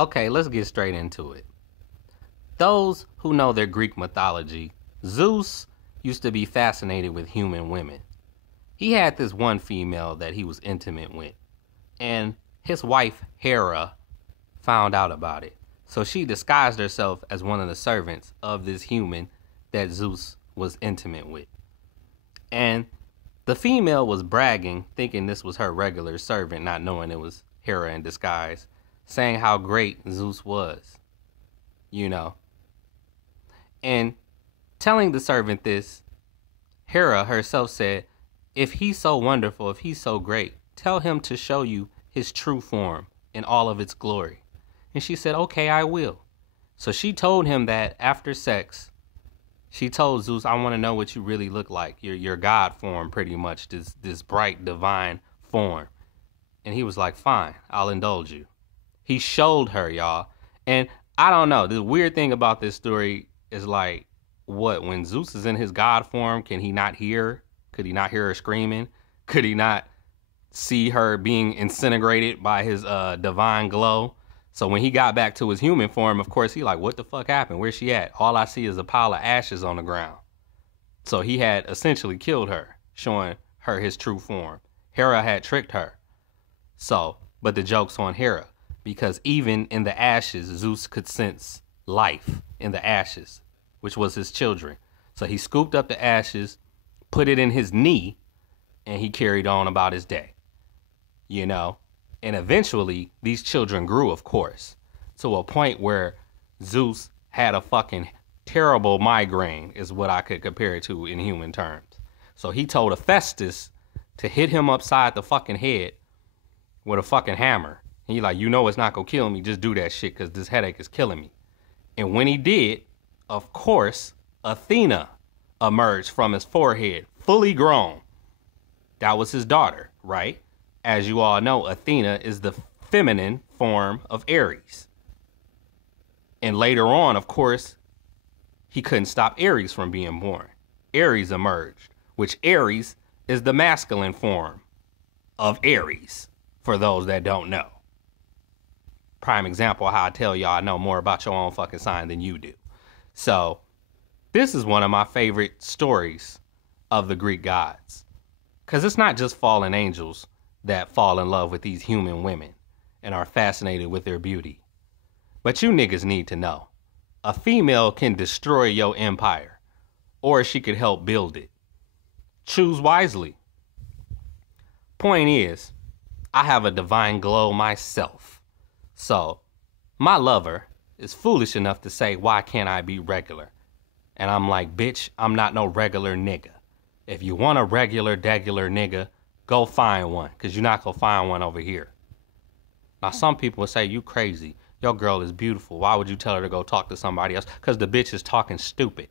Okay, let's get straight into it. Those who know their Greek mythology, Zeus used to be fascinated with human women. He had this one female that he was intimate with, and his wife, Hera, found out about it. So she disguised herself as one of the servants of this human that Zeus was intimate with. And the female was bragging, thinking this was her regular servant, not knowing it was Hera in disguise, saying how great Zeus was, you know. And telling the servant this, Hera herself said, if he's so wonderful, if he's so great, tell him to show you his true form in all of its glory. And she said, okay, I will. So she told him that after sex, she told Zeus, I want to know what you really look like. Your God form, pretty much, this bright, divine form. And he was like, fine, I'll indulge you. He showed her, y'all. And I don't know, the weird thing about this story is like, what, when Zeus is in his God form, can he not hear? Could he not hear her screaming? Could he not see her being incinerated by his divine glow? So when he got back to his human form, of course, he like, what the fuck happened? Where's she at? All I see is a pile of ashes on the ground. So he had essentially killed her, showing her his true form. Hera had tricked her. So, but the joke's on Hera, because even in the ashes, Zeus could sense life in the ashes, which was his children. So he scooped up the ashes, put it in his knee, and he carried on about his day, you know? And eventually, these children grew, of course, to a point where Zeus had a fucking terrible migraine, is what I could compare it to in human terms. So he told Hephaestus to hit him upside the fucking head with a fucking hammer. And he like, you know it's not gonna kill me, just do that shit, because this headache is killing me. And when he did, of course, Athena emerged from his forehead, fully grown. That was his daughter, right? As you all know, Athena is the feminine form of Ares. And later on, of course, he couldn't stop Ares from being born. Ares emerged, which Ares is the masculine form of Ares, for those that don't know. Prime example of how I tell y'all I know more about your own fucking sign than you do. So, this is one of my favorite stories of the Greek gods. Because it's not just fallen angels that fall in love with these human women and are fascinated with their beauty. But you niggas need to know, a female can destroy your empire, or she could help build it. Choose wisely. Point is, I have a divine glow myself. So, my lover is foolish enough to say, why can't I be regular? And I'm like, bitch, I'm not no regular nigga. If you want a regular, degular nigga, go find one, because you're not going to find one over here. Now, some people will say, you crazy. Your girl is beautiful. Why would you tell her to go talk to somebody else? Because the bitch is talking stupid.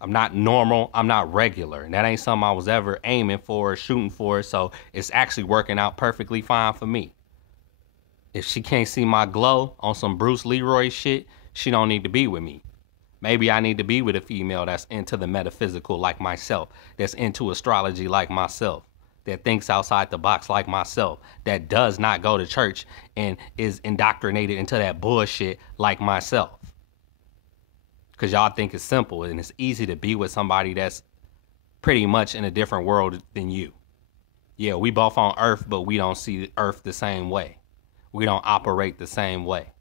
I'm not normal. I'm not regular. And that ain't something I was ever aiming for or shooting for. So it's actually working out perfectly fine for me. If she can't see my glow on some Bruce Leroy shit, she don't need to be with me. Maybe I need to be with a female that's into the metaphysical like myself, that's into astrology like myself, that thinks outside the box like myself, that does not go to church and is indoctrinated into that bullshit like myself. Because y'all think it's simple and it's easy to be with somebody that's pretty much in a different world than you. Yeah, we both on Earth, but we don't see Earth the same way. We don't operate the same way.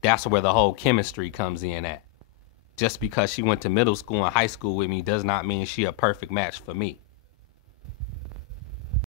That's where the whole chemistry comes in at. Just because she went to middle school and high school with me does not mean she a perfect match for me.